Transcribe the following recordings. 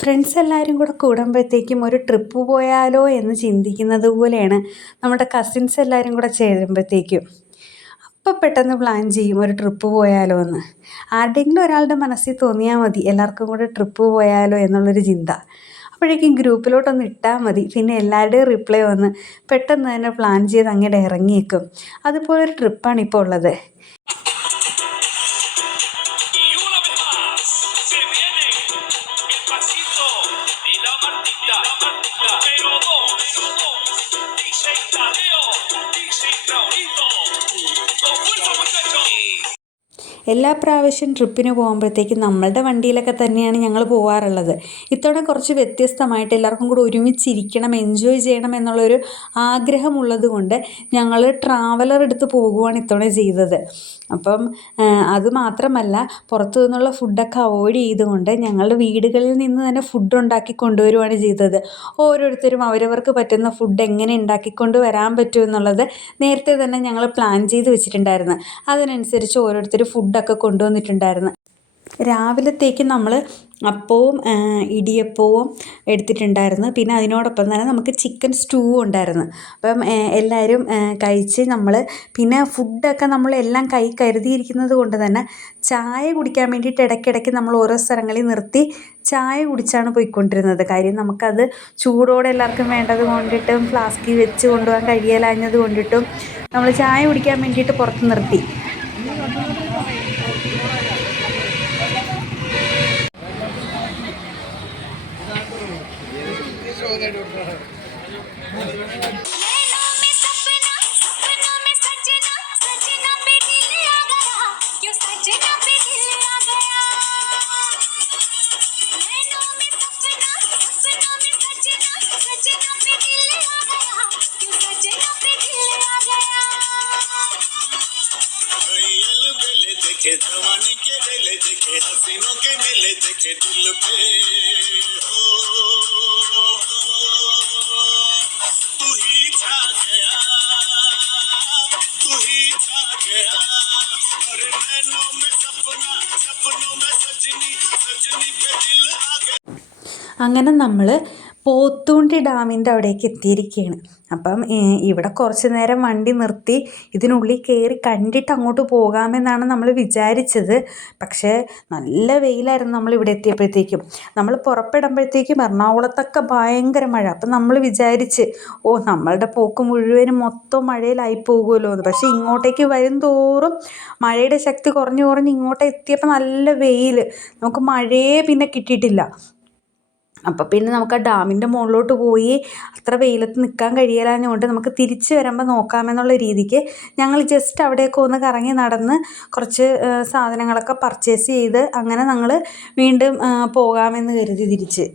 Friends എല്ലാവരും കൂടെ കൂടുമ്പോഴത്തേക്കും ഒരു ട്രിപ്പ് പോയാലോ എന്ന് ചിന്തിക്കുന്നത് പോലെയാണ് നമ്മുടെ കസിൻസ് എല്ലാവരും കൂടെ ചേരുമ്പോഴത്തേക്കും. അപ്പോൾ പെട്ടെന്ന് പ്ലാൻ ചെയ്യും ഒരു ട്രിപ്പ് പോയാലോ എന്ന്. ആരുടെയെങ്കിലും ഒരാളുടെ മനസ്സിൽ തോന്നിയാൽ മതി എല്ലാവർക്കും കൂടെ ട്രിപ്പ് പോയാലോ എന്നുള്ളൊരു ചിന്ത. അപ്പോഴേക്കും ഗ്രൂപ്പിലോട്ടൊന്ന് ഇട്ടാൽ മതി, പിന്നെ എല്ലാവരുടെയും റിപ്ലൈ വന്ന് പെട്ടെന്ന് തന്നെ പ്ലാൻ ചെയ്ത് അങ്ങോട്ട് ഇറങ്ങിയേക്കും. അതുപോലൊരു ട്രിപ്പാണ് ഇപ്പോൾ ഉള്ളത്. എല്ലാ പ്രാവശ്യം ട്രിപ്പിന് പോകുമ്പോഴത്തേക്കും നമ്മളുടെ വണ്ടിയിലൊക്കെ തന്നെയാണ് ഞങ്ങൾ പോകാറുള്ളത്. ഇത്തവണ കുറച്ച് വ്യത്യസ്തമായിട്ട് എല്ലാവർക്കും കൂടെ ഒരുമിച്ചിരിക്കണം, എൻജോയ് ചെയ്യണം എന്നുള്ളൊരു ആഗ്രഹമുള്ളത് കൊണ്ട് ഞങ്ങൾ ട്രാവലർ എടുത്ത് പോകുകയാണ് ഇത്തവണ ചെയ്തത്. അപ്പം അതുമാത്രമല്ല, പുറത്തു നിന്നുള്ള ഫുഡൊക്കെ അവോയ്ഡ് ചെയ്തുകൊണ്ട് ഞങ്ങളുടെ വീടുകളിൽ നിന്ന് തന്നെ ഫുഡ് ഉണ്ടാക്കി കൊണ്ടുവരുവാണ് ചെയ്തത്. ഓരോരുത്തരും അവരവർക്ക് പറ്റുന്ന ഫുഡ് എങ്ങനെ ഉണ്ടാക്കിക്കൊണ്ട് വരാൻ പറ്റുമെന്നുള്ളത് നേരത്തെ തന്നെ ഞങ്ങൾ പ്ലാൻ ചെയ്ത് വെച്ചിട്ടുണ്ടായിരുന്നു. അതിനനുസരിച്ച് ഓരോരുത്തർ ഫുഡൊക്കെ കൊണ്ടുവന്നിട്ടുണ്ടായിരുന്നു. രാവിലത്തേക്ക് നമ്മൾ അപ്പവും ഇടിയപ്പവും എടുത്തിട്ടുണ്ടായിരുന്നു. പിന്നെ അതിനോടൊപ്പം തന്നെ നമുക്ക് ചിക്കൻ സ്റ്റൂ ഉണ്ടായിരുന്നു. അപ്പം എല്ലാവരും കഴിച്ച് നമ്മൾ പിന്നെ ഫുഡൊക്കെ നമ്മളെല്ലാം കൈ കരുതിയിരിക്കുന്നത് കൊണ്ട് തന്നെ ചായ കുടിക്കാൻ വേണ്ടിയിട്ട് ഇടയ്ക്കിടയ്ക്ക് നമ്മൾ ഓരോ സ്ഥലങ്ങളിൽ നിർത്തി ചായ കുടിച്ചാണ് പോയിക്കൊണ്ടിരുന്നത്. കാര്യം നമുക്കത് ചൂടോടെ എല്ലാവർക്കും വേണ്ടത് കൊണ്ടിട്ടും ഫ്ലാസ്കിൽ വെച്ച് കൊണ്ടുപോകാൻ കഴിയലാഞ്ഞത് കൊണ്ടിട്ടും നമ്മൾ ചായ കുടിക്കാൻ വേണ്ടിയിട്ട് പുറത്ത് നിർത്തി. जवानी के रेले देखे हसीनों के मेले देखे दिल पे हो तू ही छा गया अरे नैनों में सपना सपनों में सजनी सजनी पे दिल आ गया. അങ്ങനെ നമ്മൾ പോത്തുണ്ടി ഡാമിൻ്റെ അവിടേക്ക് എത്തിയിരിക്കുകയാണ്. അപ്പം ഇവിടെ കുറച്ച് നേരം വണ്ടി നിർത്തി ഇതിനുള്ളിൽ കയറി കണ്ടിട്ട് അങ്ങോട്ട് പോകാമെന്നാണ് നമ്മൾ വിചാരിച്ചത്. പക്ഷേ നല്ല വെയിലായിരുന്നു നമ്മളിവിടെ എത്തിയപ്പോഴത്തേക്കും. നമ്മൾ പുറപ്പെടുമ്പോഴത്തേക്കും എറണാകുളത്തൊക്കെ ഭയങ്കര മഴ. അപ്പം നമ്മൾ വിചാരിച്ച് നമ്മളുടെ പോക്ക് മുഴുവനും മൊത്തം മഴയിലായി പോകുമല്ലോ എന്ന്. പക്ഷേ ഇങ്ങോട്ടേക്ക് വരും തോറും മഴയുടെ ശക്തി കുറഞ്ഞ് ഇങ്ങോട്ട് എത്തിയപ്പോൾ നല്ല വെയിൽ, നമുക്ക് മഴയെ പിന്നെ കിട്ടിയിട്ടില്ല. അപ്പം പിന്നെ നമുക്ക് ആ ഡാമിൻ്റെ മുകളിലോട്ട് പോയി അത്ര വെയിലത്ത് നിൽക്കാൻ കഴിയലാഞ്ഞുകൊണ്ട് നമുക്ക് തിരിച്ച് വരുമ്പോൾ നോക്കാമെന്നുള്ള രീതിക്ക് ഞങ്ങൾ ജസ്റ്റ് അവിടെയൊക്കെ ഒന്ന് കറങ്ങി നടന്ന് കുറച്ച് സാധനങ്ങളൊക്കെ പർച്ചേസ് ചെയ്ത് അങ്ങനെ ഞങ്ങൾ വീണ്ടും പോകാമെന്ന് കരുതി തിരിച്ച്.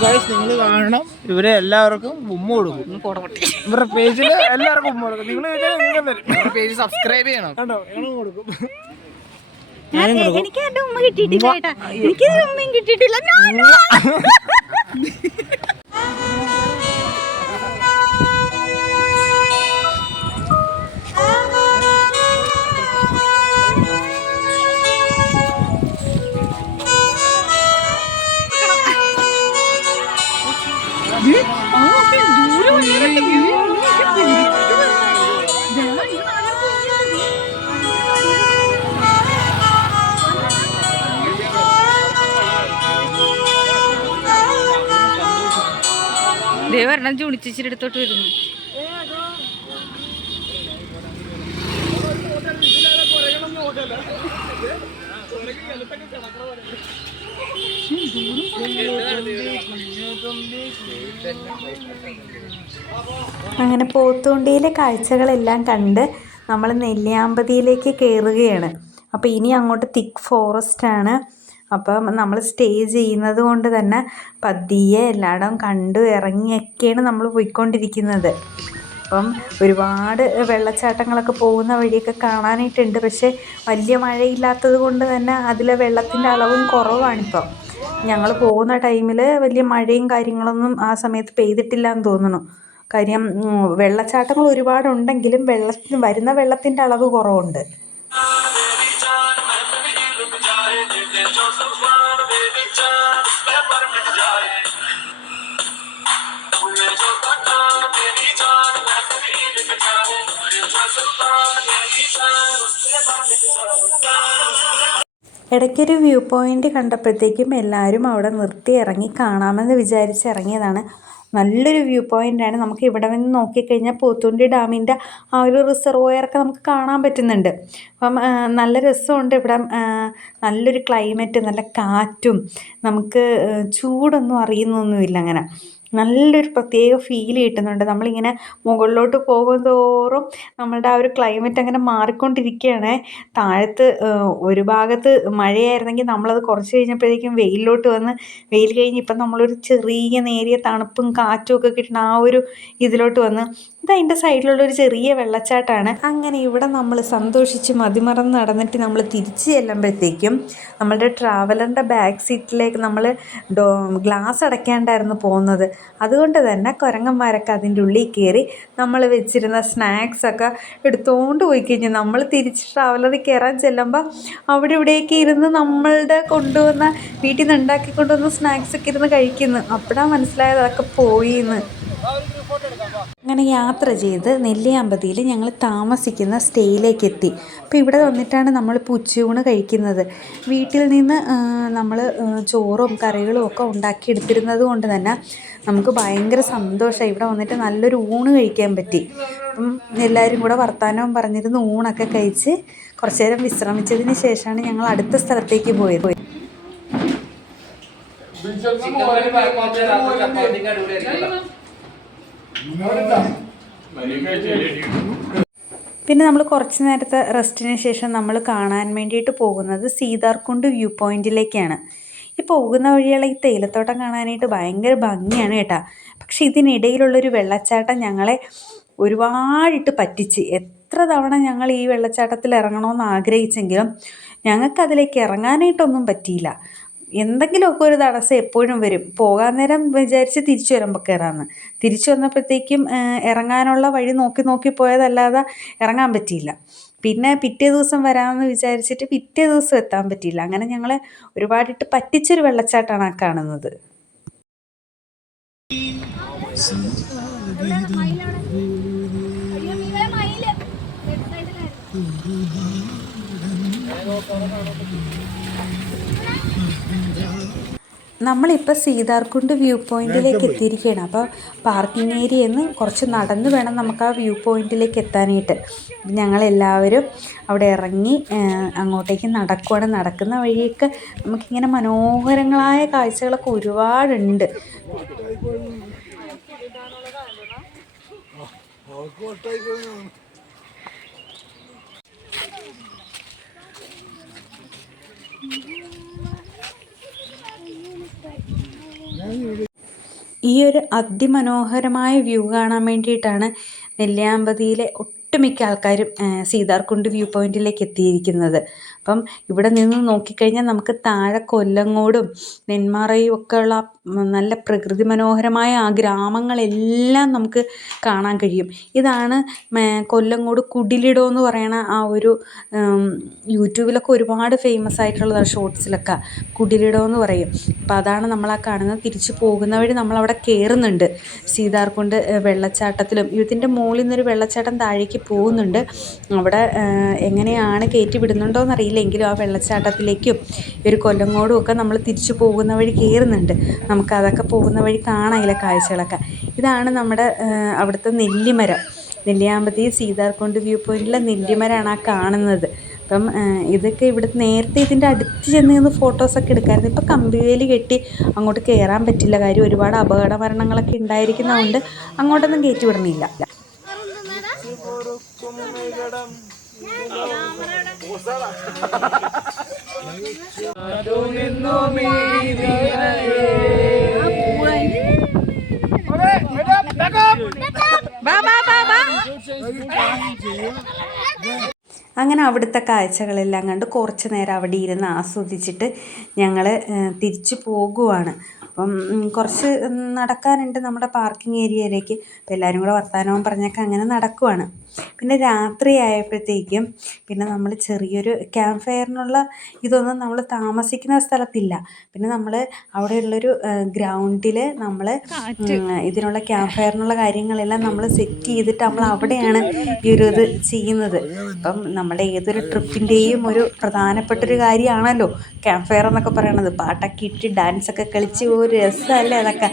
ഗൈസ് നിങ്ങൾ കാണണം, ഇവരെ എല്ലാവർക്കും ഉമ്മ കൊടുക്കും. ഇവരുടെ പേജിൽ എല്ലാവർക്കും ഉമ്മ കൊടുക്കും. നിങ്ങൾ പേജ് സബ്സ്ക്രൈബ് ചെയ്യണം കേട്ടോ. കൊടുക്കും. എനിക്ക് എന്റെ ഉമ്മ കിട്ടിയിട്ടില്ല, എനിക്ക് ഉമ്മയും കിട്ടിയിട്ടില്ല. ദേവരണം ചുണിച്ചിട്ട് എടുത്തോട്ട് വരുന്നു. അങ്ങനെ പോത്തുണ്ടിയിലെ കാഴ്ചകളെല്ലാം കണ്ട് നമ്മൾ നെല്ലിയാമ്പതിയിലേക്ക് കയറുകയാണ്. അപ്പോൾ ഇനി അങ്ങോട്ട് തിക്ക് ഫോറസ്റ്റാണ്. അപ്പം നമ്മൾ സ്റ്റേ ചെയ്യുന്നത് കൊണ്ട് തന്നെ പതിയെ എല്ലായിടവും കണ്ടു ഇറങ്ങിയൊക്കെയാണ് നമ്മൾ പോയിക്കൊണ്ടിരിക്കുന്നത്. അപ്പം ഒരുപാട് വെള്ളച്ചാട്ടങ്ങളൊക്കെ പോകുന്ന വഴിയൊക്കെ കാണാനായിട്ടുണ്ട്. പക്ഷേ വലിയ മഴയില്ലാത്തത് കൊണ്ട് തന്നെ അതിലെ വെള്ളത്തിൻ്റെ അളവും കുറവാണിപ്പം. ഞങ്ങൾ പോകുന്ന ടൈമിൽ വലിയ മഴയും കാര്യങ്ങളൊന്നും ആ സമയത്ത് പെയ്തിട്ടില്ല എന്ന് തോന്നുന്നു. കാര്യം വെള്ളച്ചാട്ടങ്ങൾ ഒരുപാടുണ്ടെങ്കിലും വരുന്ന വെള്ളത്തിൻ്റെ അളവ് കുറവുണ്ട്. ഇടയ്ക്കൊരു വ്യൂ പോയിൻ്റ് കണ്ടപ്പോഴത്തേക്കും എല്ലാവരും അവിടെ നിർത്തി ഇറങ്ങി കാണാമെന്ന് വിചാരിച്ച് ഇറങ്ങിയതാണ്. നല്ലൊരു വ്യൂ പോയിൻ്റാണ്. നമുക്ക് ഇവിടെ നിന്ന് നോക്കിക്കഴിഞ്ഞാൽ പോത്തുണ്ടി ഡാമിൻ്റെ ആ ഒരു റിസർവോയറൊക്കെ നമുക്ക് കാണാൻ പറ്റുന്നുണ്ട്. അപ്പം നല്ല രസമുണ്ട് ഇവിടെ. നല്ലൊരു ക്ലൈമറ്റ്, നല്ല കാറ്റും, നമുക്ക് ചൂടൊന്നും അറിയുന്നൊന്നുമില്ല. അങ്ങനെ നല്ലൊരു പ്രത്യേക ഫീൽ കിട്ടുന്നുണ്ട്. നമ്മളിങ്ങനെ മുകളിലോട്ട് പോകും തോറും നമ്മളുടെ ആ ഒരു ക്ലൈമറ്റ് അങ്ങനെ മാറിക്കൊണ്ടിരിക്കുകയാണ്. താഴത്ത് ഒരു ഭാഗത്ത് മഴയായിരുന്നെങ്കിൽ നമ്മളത് കുറച്ച് കഴിഞ്ഞപ്പോഴേക്കും വെയിലിലോട്ട് വന്ന്, വെയിൽ കഴിഞ്ഞ് ഇപ്പം നമ്മളൊരു ചെറിയ നേരിയ തണുപ്പും കാറ്റും ഒക്കെ കിട്ടുന്ന ആ ഒരു ഇതിലോട്ട് വന്ന് ഇതതിൻ്റെ സൈഡിലുള്ളൊരു ചെറിയ വെള്ളച്ചാട്ടമാണ്. അങ്ങനെ ഇവിടെ നമ്മൾ സന്തോഷിച്ച് മതിമറന്ന് നടന്നിട്ട് നമ്മൾ തിരിച്ച് ചെല്ലുമ്പോഴത്തേക്കും നമ്മളുടെ ട്രാവലറിൻ്റെ ബാക്ക് സീറ്റിലേക്ക് നമ്മൾ ഗ്ലാസ് അടയ്ക്കാണ്ടായിരുന്നു പോകുന്നത്. അതുകൊണ്ട് തന്നെ കുരങ്ങന്മാരൊക്കെ അതിൻ്റെ ഉള്ളിൽ കയറി നമ്മൾ വെച്ചിരുന്ന സ്നാക്സൊക്കെ എടുത്തുകൊണ്ട് പോയി കഴിഞ്ഞു. നമ്മൾ തിരിച്ച് ട്രാവലറിൽ കയറാൻ ചെല്ലുമ്പോൾ അവിടെ ഇവിടെയൊക്കെ ഇരുന്ന് നമ്മളുടെ കൊണ്ടുവന്ന വീട്ടിൽ നിന്ന് ഉണ്ടാക്കി കൊണ്ടുവന്ന സ്നാക്സൊക്കെ ഇരുന്ന് കഴിക്കുന്നു. അപ്പോഴാണ് മനസ്സിലായത് അതൊക്കെ പോയിന്ന്. അങ്ങനെ യാത്ര ചെയ്ത് നെല്ലിയാമ്പതിയിൽ ഞങ്ങൾ താമസിക്കുന്ന സ്റ്റേയിലേക്ക് എത്തി. അപ്പോൾ ഇവിടെ വന്നിട്ടാണ് നമ്മളിപ്പോൾ ഉച്ചയൂണ് കഴിക്കുന്നത്. വീട്ടിൽ നിന്ന് നമ്മൾ ചോറും കറികളും ഒക്കെ ഉണ്ടാക്കിയെടുത്തിരുന്നത് കൊണ്ട് തന്നെ നമുക്ക് ഭയങ്കര സന്തോഷമായി. ഇവിടെ വന്നിട്ട് നല്ലൊരു ഊണ് കഴിക്കാൻ പറ്റി. അപ്പം എല്ലാവരും കൂടെ വർത്തമാനവും പറഞ്ഞിരുന്ന് ഊണൊക്കെ കഴിച്ച് കുറച്ച് നേരം വിശ്രമിച്ചതിന് ശേഷമാണ് ഞങ്ങൾ അടുത്ത സ്ഥലത്തേക്ക് പോയത്. പിന്നെ നമ്മൾ കുറച്ച് നേരത്തെ റെസ്റ്റിന് ശേഷം നമ്മൾ കാണാൻ വേണ്ടിയിട്ട് പോകുന്നത് സീതാർകുണ്ട് വ്യൂ പോയിൻറ്റിലേക്കാണ്. ഈ പോകുന്ന വഴിയുള്ള ഈ തേയിലത്തോട്ടം കാണാനായിട്ട് ഭയങ്കര ഭംഗിയാണ് കേട്ടോ. പക്ഷെ ഇതിനിടയിലുള്ളൊരു വെള്ളച്ചാട്ടം ഞങ്ങളെ ഒരുപാടിട്ട് പറ്റിച്ച്. എത്ര തവണ ഞങ്ങൾ ഈ വെള്ളച്ചാട്ടത്തിൽ ഇറങ്ങണമെന്ന് ആഗ്രഹിച്ചെങ്കിലും ഞങ്ങൾക്കതിലേക്ക് ഇറങ്ങാനായിട്ടൊന്നും പറ്റിയില്ല. എന്തെങ്കിലുമൊക്കെ ഒരു തടസ്സം എപ്പോഴും വരും. പോകാൻ നേരം വിചാരിച്ച് തിരിച്ചു വരുമ്പോൾ കയറാമെന്ന്. തിരിച്ചു വന്നപ്പോഴത്തേക്കും ഇറങ്ങാനുള്ള വഴി നോക്കി പോയതല്ലാതെ ഇറങ്ങാൻ പറ്റിയില്ല. പിന്നെ പിറ്റേ ദിവസം വരാമെന്ന് വിചാരിച്ചിട്ട് പിറ്റേ ദിവസം എത്താൻ പറ്റിയില്ല. അങ്ങനെ ഞങ്ങൾ ഒരുപാടിട്ട് പറ്റിച്ചൊരു വെള്ളച്ചാട്ടമാണ് ആ കാണുന്നത്. നമ്മളിപ്പോൾ സീതാർകുണ്ട് വ്യൂ പോയിൻറ്റിലേക്ക് എത്തിയിരിക്കുകയാണ്. അപ്പോൾ പാർക്കിംഗ് ഏരിയയിൽ നിന്ന് കുറച്ച് നടന്ന് വേണം നമുക്ക് ആ വ്യൂ പോയിൻറ്റിലേക്ക് എത്താനായിട്ട്. ഞങ്ങളെല്ലാവരും അവിടെ ഇറങ്ങി അങ്ങോട്ടേക്ക് നടക്കുവാണ്. നടക്കുന്ന വഴിയൊക്കെ നമുക്കിങ്ങനെ മനോഹരങ്ങളായ കാഴ്ചകളൊക്കെ ഒരുപാടുണ്ട്. ഈ ഒരു അതിമനോഹരമായ വ്യൂ കാണാൻ വേണ്ടിയിട്ടാണ് നെല്ലിയാമ്പതിയിലെ ഒട്ടുമിക്ക ആൾക്കാരും സീതാർകുണ്ട് വ്യൂ പോയിൻറ്റിലേക്ക് എത്തിയിരിക്കുന്നത്. അപ്പം ഇവിടെ നിന്ന് നോക്കിക്കഴിഞ്ഞാൽ നമുക്ക് താഴെ കൊല്ലങ്ങോടും നെന്മാറയും ഒക്കെ ഉള്ള നല്ല പ്രകൃതി മനോഹരമായ ആ ഗ്രാമങ്ങളെല്ലാം നമുക്ക് കാണാൻ കഴിയും. ഇതാണ് കൊല്ലങ്ങോട് കുടിലിടം എന്ന് പറയുന്ന ആ ഒരു യൂട്യൂബിലൊക്കെ ഒരുപാട് ഫേമസ് ആയിട്ടുള്ളതാണ്, ഷോർട്സിലൊക്കെ കുടിലിടം എന്ന് പറയും. അപ്പോൾ അതാണ് നമ്മളാ കാണുന്നത്. തിരിച്ചു പോകുന്ന വഴി നമ്മളവിടെ കയറുന്നുണ്ട് സീതാർകുണ്ട് വെള്ളച്ചാട്ടത്തിലും. ഇതിൻ്റെ മുകളിൽ നിന്നൊരു വെള്ളച്ചാട്ടം താഴേക്ക് പോകുന്നുണ്ട്. അവിടെ എങ്ങനെയാണ് കയറ്റി വിടുന്നുണ്ടോയെന്നറിയില്ല, എങ്കിലും ആ വെള്ളച്ചാട്ടത്തിലേക്കും ഒരു കൊല്ലങ്ങോടും ഒക്കെ നമ്മൾ തിരിച്ചു പോകുന്ന വഴി കയറുന്നുണ്ട്. നമുക്കതൊക്കെ പോകുന്ന വഴി കാണാം ഇതിലെ കാഴ്ചകളൊക്കെ. ഇതാണ് നമ്മുടെ അവിടുത്തെ നെല്ലിമരം. നെല്ലിയാമ്പതി സീതാർകുണ്ട് വ്യൂ പോയിൻറ്റിലെ നെല്ലിമരമാണ് ആ കാണുന്നത്. അപ്പം ഇതൊക്കെ ഇവിടെ നേരത്തെ ഇതിൻ്റെ അടുത്ത് ചെന്ന് നിന്ന് ഫോട്ടോസൊക്കെ എടുക്കാമായിരുന്നു. ഇപ്പം കമ്പിവേലി കെട്ടി അങ്ങോട്ട് കയറാൻ പറ്റില്ല. കാര്യം ഒരുപാട് അപകട മരണങ്ങളൊക്കെ ഉണ്ടായിരിക്കുന്നതുകൊണ്ട് അങ്ങോട്ടൊന്നും കയറ്റി വിടണില്ല. അങ്ങനെ അവിടുത്തെ കാഴ്ചകളെല്ലാം കണ്ട് കുറച്ച് നേരം അവിടെ ഇരുന്ന് ആസ്വദിച്ചിട്ട് ഞങ്ങൾ തിരിച്ചു പോകുവാണ്. അപ്പം കുറച്ച് നടക്കാനുണ്ട് നമ്മുടെ പാർക്കിംഗ് ഏരിയയിലേക്ക്. അപ്പോൾ എല്ലാവരും കൂടെ വർത്തമാനവും പറഞ്ഞൊക്കെ അങ്ങനെ നടക്കുവാണ്. പിന്നെ രാത്രി ആയപ്പോഴത്തേക്കും പിന്നെ നമ്മൾ ചെറിയൊരു ക്യാമ്പ് ഫയറിനുള്ള ഇതൊന്നും നമ്മൾ താമസിക്കുന്ന സ്ഥലത്തില്ല. പിന്നെ നമ്മൾ അവിടെയുള്ളൊരു ഗ്രൗണ്ടിൽ നമ്മൾ ഇതിനുള്ള ക്യാമ്പ് ഫയറിനുള്ള കാര്യങ്ങളെല്ലാം നമ്മൾ സെറ്റ് ചെയ്തിട്ട് നമ്മൾ അവിടെയാണ് ഈ ഒരു ഇത് ചെയ്യുന്നത്. അപ്പം നമ്മുടെ ഏതൊരു ട്രിപ്പിൻ്റെയും ഒരു പ്രധാനപ്പെട്ടൊരു കാര്യമാണല്ലോ ക്യാമ്പ് ഫയർ എന്നൊക്കെ പറയണത്. പാട്ടൊക്കെ ഇട്ട് ഡാൻസൊക്കെ കളിച്ച് ഒരു രസമല്ലേ അതൊക്കെ.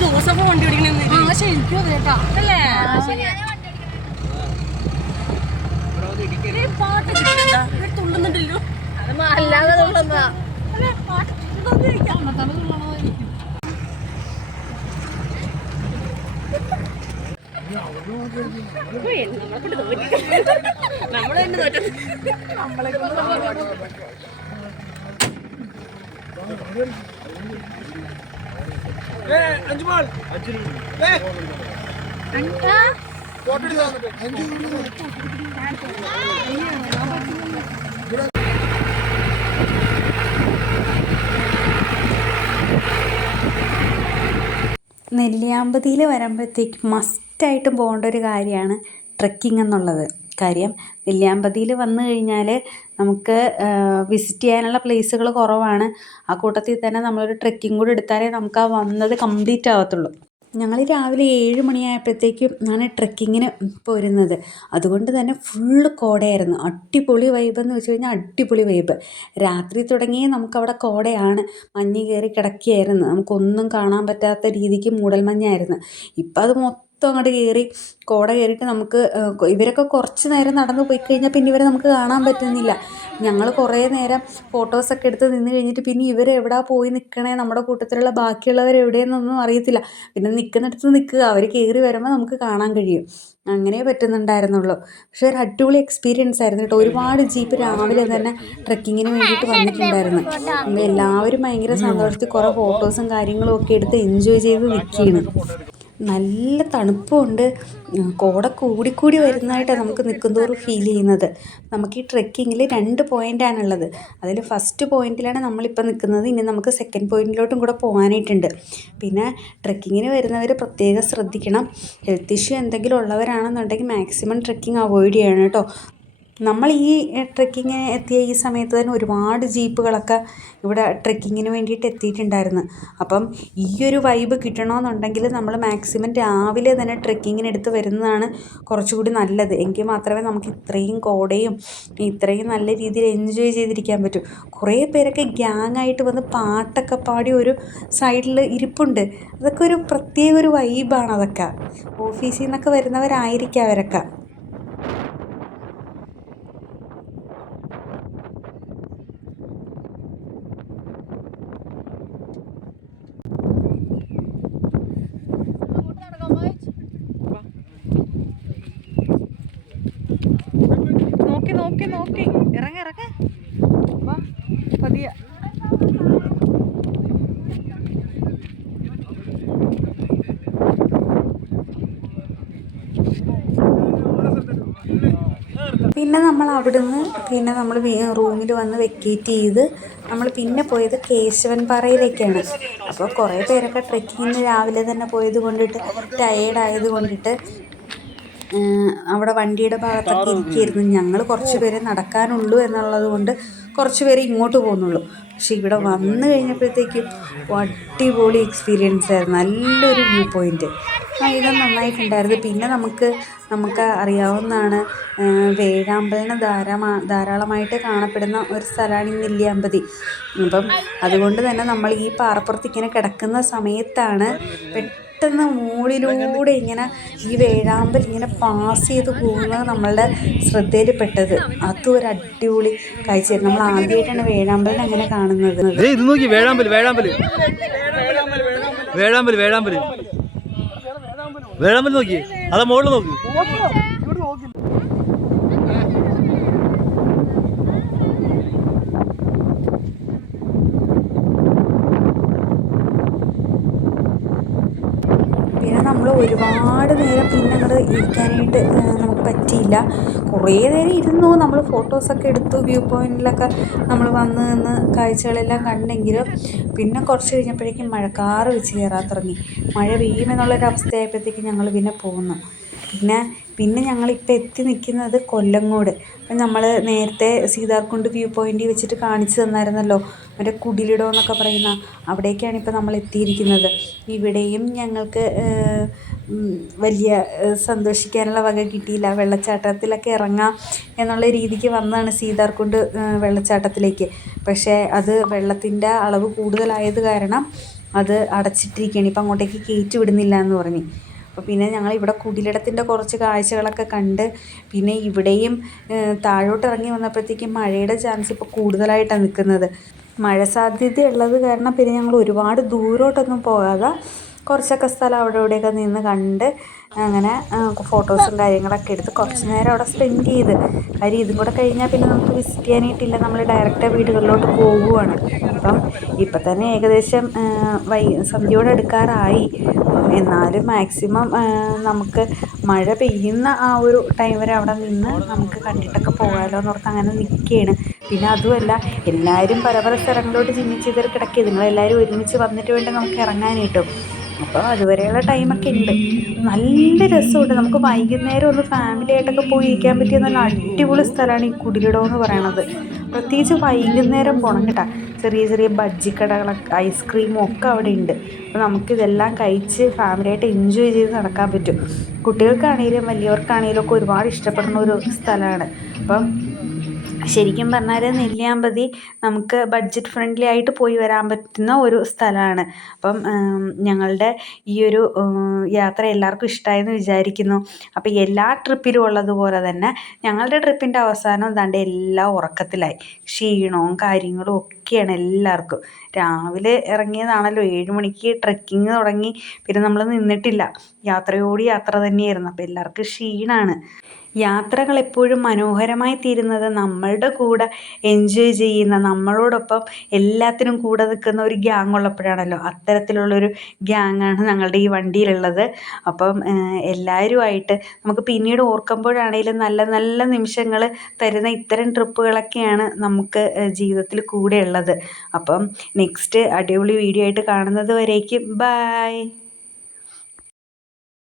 ജോസഫ് വണ്ടി ഓടിക്കണ ശരിക്കും അതെ കേട്ടോ അല്ലേ പാട്ട് തുള്ളുന്നുണ്ടല്ലോ അത് അല്ലാതെ തുള്ളുന്നതാ നമ്മള് തന്നെ തോറ്റു. നെല്ലിയാമ്പതിയിൽ വരുമ്പോഴത്തേക്ക് മസ്റ്റായിട്ടും പോകേണ്ട ഒരു കാര്യമാണ് ട്രെക്കിംഗ് എന്നുള്ളത്. കാര്യം നെല്ലിയാമ്പതിയിൽ വന്നു കഴിഞ്ഞാൽ നമുക്ക് വിസിറ്റ് ചെയ്യാനുള്ള പ്ലേസുകൾ കുറവാണ്. ആ കൂട്ടത്തിൽ തന്നെ നമ്മളൊരു ട്രെക്കിംഗ് കൂടെ എടുത്താലേ നമുക്ക് ആ വന്നത് കംപ്ലീറ്റ് ആവത്തുള്ളൂ. ഞങ്ങൾ രാവിലെ 7 മണിയായപ്പോഴത്തേക്കും ആണ് ട്രെക്കിങ്ങിന് പോരുന്നത്. അതുകൊണ്ട് തന്നെ ഫുള്ള് കോടയായിരുന്നു. അടിപൊളി വൈബ് എന്ന് വെച്ച് കഴിഞ്ഞാൽ അടിപൊളി വൈബ്. രാത്രി തുടങ്ങിയേ നമുക്കവിടെ കോടയാണ്. മഞ്ഞ് കയറി കിടക്കുകയായിരുന്നു. നമുക്കൊന്നും കാണാൻ പറ്റാത്ത രീതിക്ക് മൂടൽമഞ്ഞായിരുന്നു. ഇപ്പം അത് മൊത്തം അങ്ങോട്ട് കയറി കോട കയറിയിട്ട് നമുക്ക് ഇവരൊക്കെ കുറച്ച് നേരം നടന്നു പോയി കഴിഞ്ഞാൽ പിന്നെ ഇവരെ നമുക്ക് കാണാൻ പറ്റുന്നില്ല. ഞങ്ങൾ കുറേ നേരം ഫോട്ടോസൊക്കെ എടുത്ത് നിന്ന് കഴിഞ്ഞിട്ട് പിന്നെ ഇവരെവിടാ പോയി നിൽക്കണേ, നമ്മുടെ കൂട്ടത്തിലുള്ള ബാക്കിയുള്ളവർ എവിടെയെന്നൊന്നും അറിയത്തില്ല. പിന്നെ നിൽക്കുന്നിടത്ത് നിൽക്കുക, അവർ കയറി വരുമ്പോൾ നമുക്ക് കാണാൻ കഴിയും. അങ്ങനെ പറ്റുന്നുണ്ടായിരുന്നുള്ളൂ. പക്ഷേ ഒരു അടിപൊളി എക്സ്പീരിയൻസ് ആയിരുന്നു കേട്ടോ. ഒരുപാട് ജീപ്പ് രാവിലെ തന്നെ ട്രെക്കിങ്ങിന് വേണ്ടിയിട്ട് വന്നിട്ടുണ്ടായിരുന്നു. എല്ലാവരും ഭയങ്കര സന്തോഷത്തിൽ കുറേ ഫോട്ടോസും കാര്യങ്ങളും ഒക്കെ എടുത്ത് എൻജോയ് ചെയ്ത് നിൽക്കുകയാണ്. നല്ല തണുപ്പുണ്ട്. കോട കൂടിക്കൂടി വരുന്നതായിട്ടാണ് നമുക്ക് നിൽക്കുന്തോറും ഫീൽ ചെയ്യുന്നത്. നമുക്ക് ഈ ട്രെക്കിങ്ങിൽ 2 പോയിൻ്റാണുള്ളത്. അതിൽ ഫസ്റ്റ് പോയിന്റിലാണ് നമ്മളിപ്പോൾ നിൽക്കുന്നത്. ഇനി നമുക്ക് സെക്കൻഡ് പോയിന്റിലോട്ടും കൂടെ പോകാനായിട്ടുണ്ട്. പിന്നെ ട്രെക്കിങ്ങിന് വരുന്നവർ പ്രത്യേകം ശ്രദ്ധിക്കണം. ഹെൽത്ത് ഇഷ്യൂ എന്തെങ്കിലും ഉള്ളവരാണെന്നുണ്ടെങ്കിൽ മാക്സിമം ട്രെക്കിംഗ് അവോയ്ഡ് ചെയ്യണം കേട്ടോ. നമ്മൾ ഈ ട്രെക്കിങ്ങിന് എത്തിയ ഈ സമയത്ത് തന്നെ ഒരുപാട് ജീപ്പുകളൊക്കെ ഇവിടെ ട്രെക്കിങ്ങിന് വേണ്ടിയിട്ട് എത്തിയിട്ടുണ്ടായിരുന്നു. അപ്പം ഈ ഒരു വൈബ് കിട്ടണമെന്നുണ്ടെങ്കിൽ നമ്മൾ മാക്സിമം രാവിലെ തന്നെ ട്രെക്കിങ്ങിനെടുത്ത് വരുന്നതാണ് കുറച്ചുകൂടി നല്ലത്. എങ്കിൽ മാത്രമേ നമുക്ക് ഇത്രയും കോടയും ഇത്രയും നല്ല രീതിയിൽ എൻജോയ് ചെയ്തിരിക്കാൻ പറ്റൂ. കുറേ പേരൊക്കെ ഗ്യാങ്ങായിട്ട് വന്ന് പാട്ടൊക്കെ പാടി ഒരു സൈഡിൽ ഇരിപ്പുണ്ട്. അതൊക്കെ ഒരു പ്രത്യേക ഒരു വൈബാണ്. അതൊക്കെ ഓഫീസിൽ നിന്നൊക്കെ വരുന്നവരായിരിക്കും അവരൊക്കെ. നോക്കി നോക്കി നോക്കി ഇറങ്ങ വാ പതിയ. പിന്നെ നമ്മൾ അവിടുന്ന് പിന്നെ നമ്മൾ റൂമിൽ വന്ന് വെക്കേറ്റ് ചെയ്ത് നമ്മൾ പിന്നെ പോയത് കേശവൻ പാറയിലേക്കാണ്. അപ്പോൾ കുറേ പേരൊക്കെ ട്രെക്കിങ്ങിന് രാവിലെ തന്നെ പോയത് കൊണ്ടിട്ട് ടയേർഡായത് കൊണ്ടിട്ട് അവിടെ വണ്ടിയുടെ ഭാഗത്തൊക്കെ ഇരിക്കുകയായിരുന്നു. ഞങ്ങൾ കുറച്ച് പേരെ നടക്കാനുള്ളൂ എന്നുള്ളത് കൊണ്ട് കുറച്ച് പേര് ഇങ്ങോട്ട് പോകുന്നുള്ളൂ. പക്ഷെ ഇവിടെ വന്നു കഴിഞ്ഞപ്പോഴത്തേക്കും അടിപൊളി എക്സ്പീരിയൻസ് ആയിരുന്നു. നല്ലൊരു വ്യൂ പോയിൻറ്റ്. ഇത് നന്നായിട്ടുണ്ടായിരുന്നു. പിന്നെ നമുക്ക് അറിയാവുന്നതാണ്, വേഴാമ്പലിന് ധാരാളമായിട്ട് കാണപ്പെടുന്ന ഒരു സ്ഥലമാണ് ഈ നെല്ലിയാമ്പതി. അപ്പം അതുകൊണ്ട് തന്നെ നമ്മൾ ഈ പാറപ്പുറത്ത് ഇങ്ങനെ കിടക്കുന്ന സമയത്താണ് പെട്ടെന്ന് മുകളിലൂടെ ഇങ്ങനെ ഈ വേഴാമ്പൽ ഇങ്ങനെ പാസ് ചെയ്ത് പോകുന്നത് നമ്മളുടെ ശ്രദ്ധയിൽപ്പെട്ടത്. അതും ഒരു അടിപൊളി കാഴ്ചയായിരുന്നു. നമ്മൾ ആദ്യമായിട്ടാണ് വേഴാമ്പലിനെ അങ്ങനെ കാണുന്നത്. ഇത് നോക്കി, വേഴാമ്പൽ വേഴാമ്പൽ വേഴാമ്പൽ വേഴാമ്പൽ വേഴാമ്പൽ നോക്കി, അതാ മുകളിൽ നോക്കി. പിന്നെ നമ്മൾ ഒരുപാട് നേരം പിന്നെ അങ്ങോട്ട് ഇരിക്കാനായിട്ട് നമുക്ക് പറ്റിയില്ല. കുറേ നേരം ഇരുന്നു. നമ്മൾ ഫോട്ടോസൊക്കെ എടുത്തു. വ്യൂ പോയിൻറ്റിലൊക്കെ നമ്മൾ വന്ന് നിന്ന് കാഴ്ചകളെല്ലാം കണ്ടെങ്കിലും പിന്നെ കുറച്ച് കഴിഞ്ഞപ്പോഴേക്കും മഴക്കാറ് വെച്ച് കയറാൻ തുടങ്ങി. മഴ പെയ്യുമെന്നുള്ളൊരവസ്ഥയായപ്പോഴത്തേക്കും ഞങ്ങൾ പിന്നെ പോന്നു. പിന്നെ ഞങ്ങളിപ്പോൾ എത്തി നിൽക്കുന്നത് കൊല്ലങ്കോട്. അപ്പം നമ്മൾ നേരത്തെ സീതാർകുണ്ട് വ്യൂ പോയിൻ്റ് വെച്ചിട്ട് കാണിച്ചു തന്നായിരുന്നല്ലോ, മറ്റേ കുടിലിടം എന്നൊക്കെ പറയുന്ന അവിടേക്കാണ് ഇപ്പോൾ നമ്മൾ എത്തിയിരിക്കുന്നത്. ഇവിടെയും ഞങ്ങൾക്ക് വലിയ സന്തോഷിക്കാനുള്ള വക കിട്ടിയില്ല. വെള്ളച്ചാട്ടത്തിലൊക്കെ ഇറങ്ങാം എന്നുള്ള രീതിക്ക് വന്നതാണ് സീതാർകുണ്ട് വെള്ളച്ചാട്ടത്തിലേക്ക്. പക്ഷേ അത് വെള്ളത്തിൻ്റെ അളവ് കൂടുതലായത് കാരണം അത് അടച്ചിട്ടിരിക്കുകയാണ്. ഇപ്പം അങ്ങോട്ടേക്ക് കയറ്റി വിടുന്നില്ല എന്ന് പറഞ്ഞ്. അപ്പോൾ പിന്നെ ഞങ്ങൾ ഇവിടെ കുടിലിടത്തിൻ്റെ കുറച്ച് കാഴ്ചകളൊക്കെ കണ്ട് പിന്നെ ഇവിടെയും താഴോട്ട് ഇറങ്ങി വന്നപ്പോഴത്തേക്കും മഴയുടെ ചാൻസ് ഇപ്പോൾ കൂടുതലായിട്ടാണ് നിൽക്കുന്നത്. മഴ സാധ്യത ഉള്ളത് കാരണം പിന്നെ ഞങ്ങൾ ഒരുപാട് ദൂരോട്ടൊന്നും പോകാതെ കുറച്ചൊക്കെ സ്ഥലം അവിടെ ഇവിടെയൊക്കെ നിന്ന് കണ്ട് അങ്ങനെ ഫോട്ടോസും കാര്യങ്ങളൊക്കെ എടുത്ത് കുറച്ച് നേരം അവിടെ സ്പെൻഡ് ചെയ്ത്. കാര്യം ഇതും കൂടെ കഴിഞ്ഞാൽ പിന്നെ നമുക്ക് വിസിറ്റ് ചെയ്യാനായിട്ടില്ല, നമ്മൾ ഡയറക്റ്റ് വീടുകളിലോട്ട് പോകുവാണ്. അപ്പം ഇപ്പം തന്നെ ഏകദേശം സന്ധ്യയോടെ എടുക്കാറായി. എന്നാലും മാക്സിമം നമുക്ക് മഴ പെയ്യുന്ന ആ ഒരു ടൈം വരെ അവിടെ നിന്ന് നമുക്ക് കണ്ടിട്ടൊക്കെ പോകാമല്ലോ എന്നോർത്ത് അങ്ങനെ നിൽക്കുകയാണ്. പിന്നെ അതുമല്ല, എല്ലാവരും പല പല സ്ഥലങ്ങളിലോട്ട് ചിമ്മിച്ചിതറി കിടക്കുക, നിങ്ങളെല്ലാവരും ഒരുമിച്ച് വന്നിട്ട് വേണ്ടി നമുക്ക് ഇറങ്ങാനായിട്ടും. അപ്പോൾ അതുവരെയുള്ള ടൈമൊക്കെ ഉണ്ട്. നല്ല രസമുണ്ട്. നമുക്ക് വൈകുന്നേരം ഒന്ന് ഫാമിലി ആയിട്ടൊക്കെ പോയി ഇരിക്കാൻ പറ്റിയ നല്ല അടിപൊളി സ്ഥലമാണ് ഈ കുടിലിടം എന്ന് പറയണത്. പ്രത്യേകിച്ച് വൈകുന്നേരം പോകണം കേട്ടോ. ചെറിയ ചെറിയ ബജ്ജിക്കടകളൊക്കെ ഐസ്ക്രീമും ഒക്കെ അവിടെ ഉണ്ട്. അപ്പോൾ നമുക്കിതെല്ലാം കഴിച്ച് ഫാമിലിയായിട്ട് എൻജോയ് ചെയ്ത് നടക്കാൻ പറ്റും. കുട്ടികൾക്കാണെങ്കിലും വലിയവർക്കാണെങ്കിലും ഒക്കെ ഒരുപാട് ഇഷ്ടപ്പെടുന്ന ഒരു സ്ഥലമാണ്. അപ്പം ശരിക്കും പറഞ്ഞാൽ നെല്ലിയാമ്പതി നമുക്ക് ബഡ്ജറ്റ് ഫ്രണ്ട്ലി ആയിട്ട് പോയി വരാൻ പറ്റുന്ന ഒരു സ്ഥലമാണ്. അപ്പം ഞങ്ങളുടെ ഈ ഒരു യാത്ര എല്ലാവർക്കും ഇഷ്ടമായെന്ന് വിചാരിക്കുന്നു. അപ്പോൾ എല്ലാ ട്രിപ്പിലും ഉള്ളതുപോലെ തന്നെ ഞങ്ങളുടെ ട്രിപ്പിൻ്റെ അവസാനം ദാണ്ട് എല്ലാം ഉറക്കത്തിലായി. ക്ഷീണവും കാര്യങ്ങളും ഒക്കെയാണ് എല്ലാവർക്കും. രാവിലെ ഇറങ്ങിയതാണല്ലോ, 7 മണിക്ക് ട്രെക്കിങ് തുടങ്ങി. പിന്നെ നമ്മൾ നിന്നിട്ടില്ല, യാത്രയോട് യാത്ര തന്നെയായിരുന്നു. അപ്പോൾ എല്ലാവർക്കും ക്ഷീണമാണ്. യാത്രകൾ എപ്പോഴും മനോഹരമായി തീരുന്നത് നമ്മളുടെ കൂടെ എൻജോയ് ചെയ്യുന്ന, നമ്മളോടൊപ്പം എല്ലാത്തിനും കൂടെ നിൽക്കുന്ന ഒരു ഗ്യാങ് ഉള്ളപ്പോഴാണല്ലോ. അത്തരത്തിലുള്ളൊരു ഗ്യാങ്ങാണ് ഞങ്ങളുടെ ഈ വണ്ടിയിലുള്ളത്. അപ്പം എല്ലാവരുമായിട്ട് നമുക്ക് പിന്നീട് ഓർക്കുമ്പോഴാണെങ്കിലും നല്ല നല്ല നിമിഷങ്ങൾ തരുന്ന ഇത്തരം ട്രിപ്പുകളൊക്കെയാണ് നമുക്ക് ജീവിതത്തിൽ കൂടെ ഉള്ളത്. അപ്പം നെക്സ്റ്റ് അടിപൊളി വീഡിയോ ആയിട്ട് കാണുന്നത് വരേക്കും ബൈ.